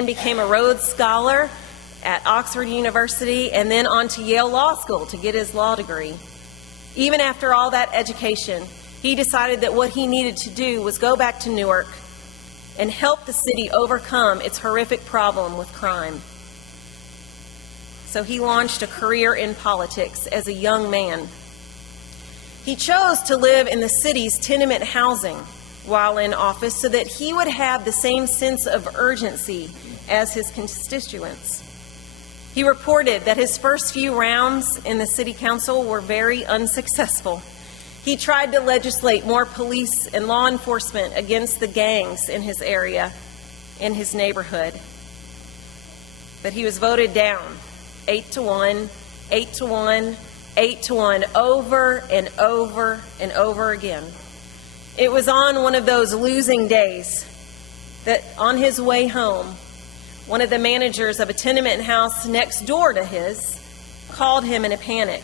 and became a Rhodes Scholar at Oxford University and then on to Yale Law School to get his law degree. Even after all that education, he decided that what he needed to do was go back to Newark and help the city overcome its horrific problem with crime. So he launched a career in politics as a young man. He chose to live in the city's tenement housing while in office so that he would have the same sense of urgency as his constituents. He reported that his first few rounds in the city council were very unsuccessful. He tried to legislate more police and law enforcement against the gangs in his area, in his neighborhood. But he was voted down 8-1, 8-1, 8-1, over and over and over again. It was on one of those losing days that on his way home, one of the managers of a tenement house next door to his called him in a panic.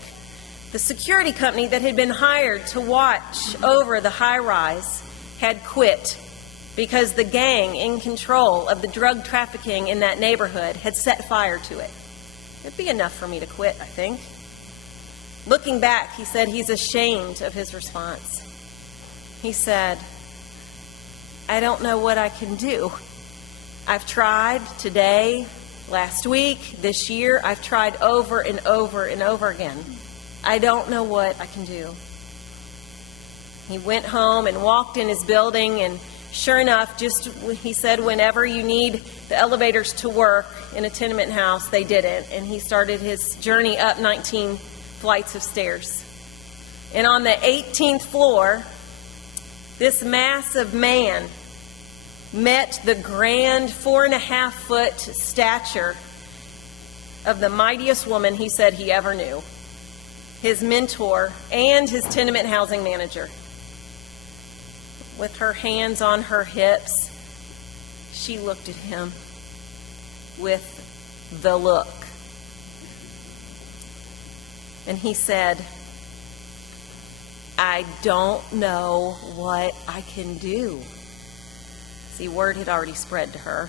The security company that had been hired to watch over the high-rise had quit because the gang in control of the drug trafficking in that neighborhood had set fire to it. It'd be enough for me to quit, I think. Looking back, he said he's ashamed of his response. He said, I don't know what I can do. I've tried today, last week, this year. I've tried over and over and over again. I don't know what I can do. He went home and walked in his building, and sure enough, just he said, whenever you need the elevators to work in a tenement house, they didn't. And he started his journey up 19 flights of stairs. And on the 18th floor, this massive man met the grand 4.5-foot stature of the mightiest woman he said he ever knew, his mentor and his tenement housing manager. With her hands on her hips, she looked at him with the look. And he said, I don't know what I can do. See, word had already spread to her.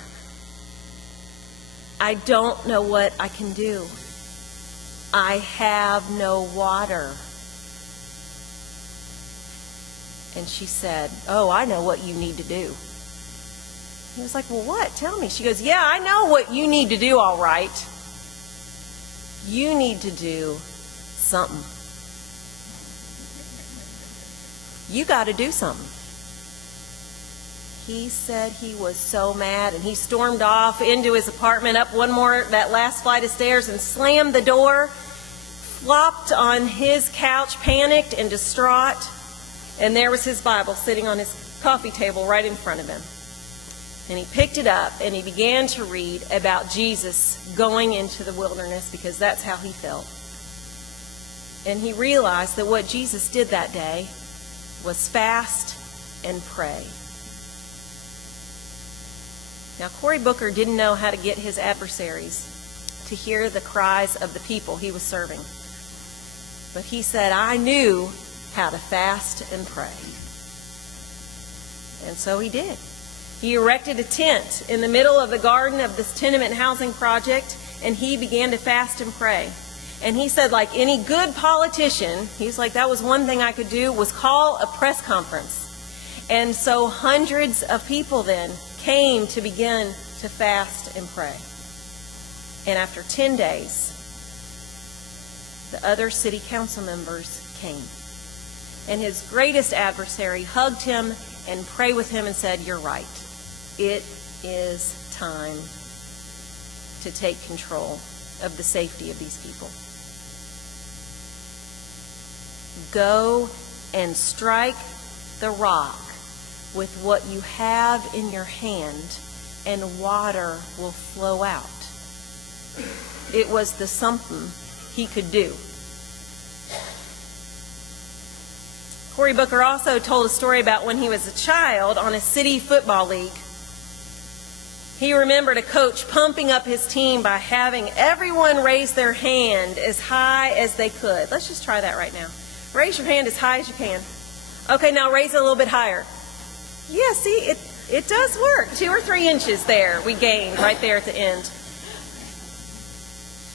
I don't know what I can do. I have no water. And she said, oh, I know what you need to do. He was like, well, what? Tell me. She goes, yeah, I know what you need to do, all right. You need to do something. You got to do something. He said he was so mad, and he stormed off into his apartment, up that last flight of stairs, and slammed the door, flopped on his couch, panicked and distraught, and there was his Bible sitting on his coffee table right in front of him. And he picked it up, and he began to read about Jesus going into the wilderness, because that's how he felt. And he realized that what Jesus did that day was fast and pray. Now, Cory Booker didn't know how to get his adversaries to hear the cries of the people he was serving. But he said, I knew how to fast and pray. And so he did. He erected a tent in the middle of the garden of this tenement housing project, and he began to fast and pray. And he said, like any good politician, he's like, that was one thing I could do, was call a press conference. And so hundreds of people then came to begin to fast and pray. And after 10 days, the other city council members came. And his greatest adversary hugged him and prayed with him and said, you're right. It is time to take control of the safety of these people. Go and strike the rock with what you have in your hand, and water will flow out. It was the something he could do. Cory Booker also told a story about when he was a child on a city football league. He remembered a coach pumping up his team by having everyone raise their hand as high as they could. Let's just try that right now. Raise your hand as high as you can. Okay, now raise it a little bit higher. Yeah, see, It does work. 2 or 3 inches there we gained right there at the end.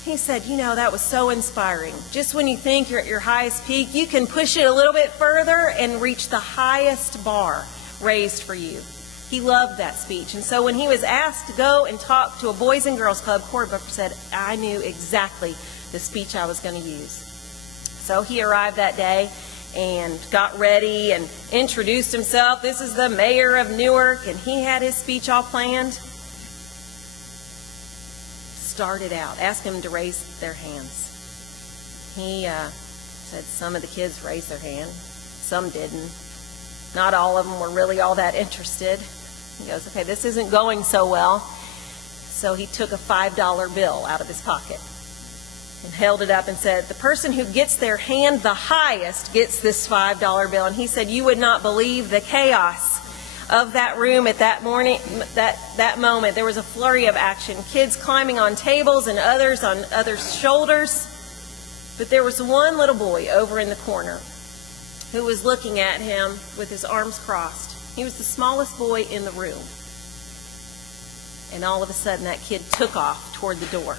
He said, that was so inspiring. Just when you think you're at your highest peak, you can push it a little bit further and reach the highest bar raised for you. He loved that speech. And so when he was asked to go and talk to a Boys and Girls Club, Cory Booker said, I knew exactly the speech I was going to use. So he arrived that day and got ready and introduced himself. This is the mayor of Newark, and he had his speech all planned. Started out, asked them to raise their hands. He said some of the kids raised their hand, some didn't. Not all of them were really all that interested. He goes, okay, this isn't going so well. So he took a $5 bill out of his pocket and held it up and said, the person who gets their hand the highest gets this $5 bill. And he said, you would not believe the chaos of that room at that moment. There was a flurry of action. Kids climbing on tables and others on others' shoulders. But there was one little boy over in the corner who was looking at him with his arms crossed. He was the smallest boy in the room. And all of a sudden that kid took off toward the door.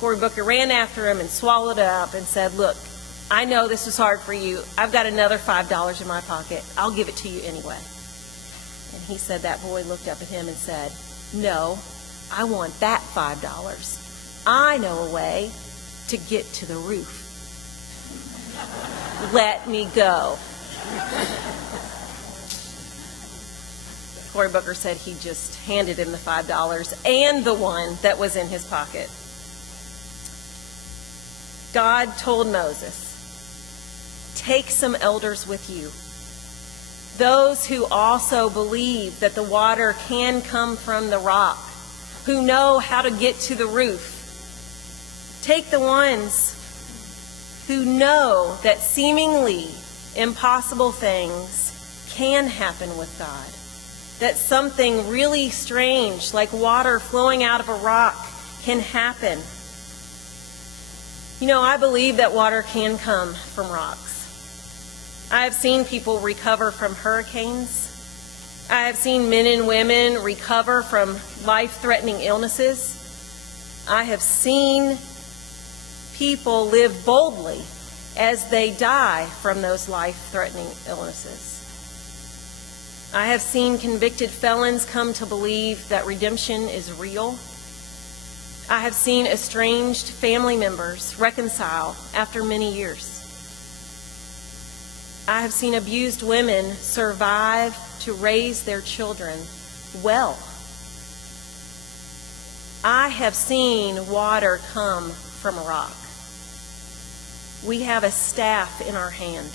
Cory Booker ran after him and swallowed it up and said, look, I know this was hard for you. I've got another $5 in my pocket. I'll give it to you anyway. And he said that boy looked up at him and said, no, I want that $5. I know a way to get to the roof. Let me go. Cory Booker said he just handed him the $5 and the one that was in his pocket. God told Moses, take some elders with you, those who also believe that the water can come from the rock, who know how to get to the roof. Take the ones who know that seemingly impossible things can happen with God, that something really strange like water flowing out of a rock can happen. I believe that water can come from rocks. I have seen people recover from hurricanes. I have seen men and women recover from life-threatening illnesses. I have seen people live boldly as they die from those life-threatening illnesses. I have seen convicted felons come to believe that redemption is real. I have seen estranged family members reconcile after many years. I have seen abused women survive to raise their children well. I have seen water come from a rock. We have a staff in our hand,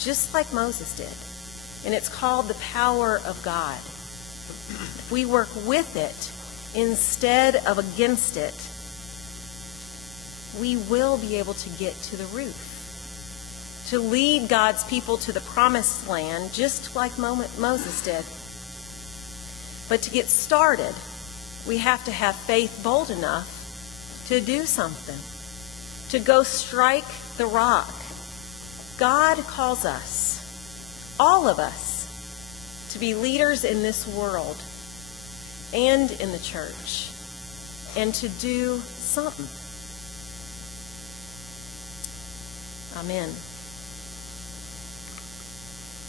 just like Moses did, and it's called the power of God. If we work with it instead of against it, we will be able to get to the roof, to lead God's people to the promised land, just like Moses did. But to get started, we have to have faith bold enough to do something, to go strike the rock. God calls us, all of us, to be leaders in this world and in the church, and to do something. Amen.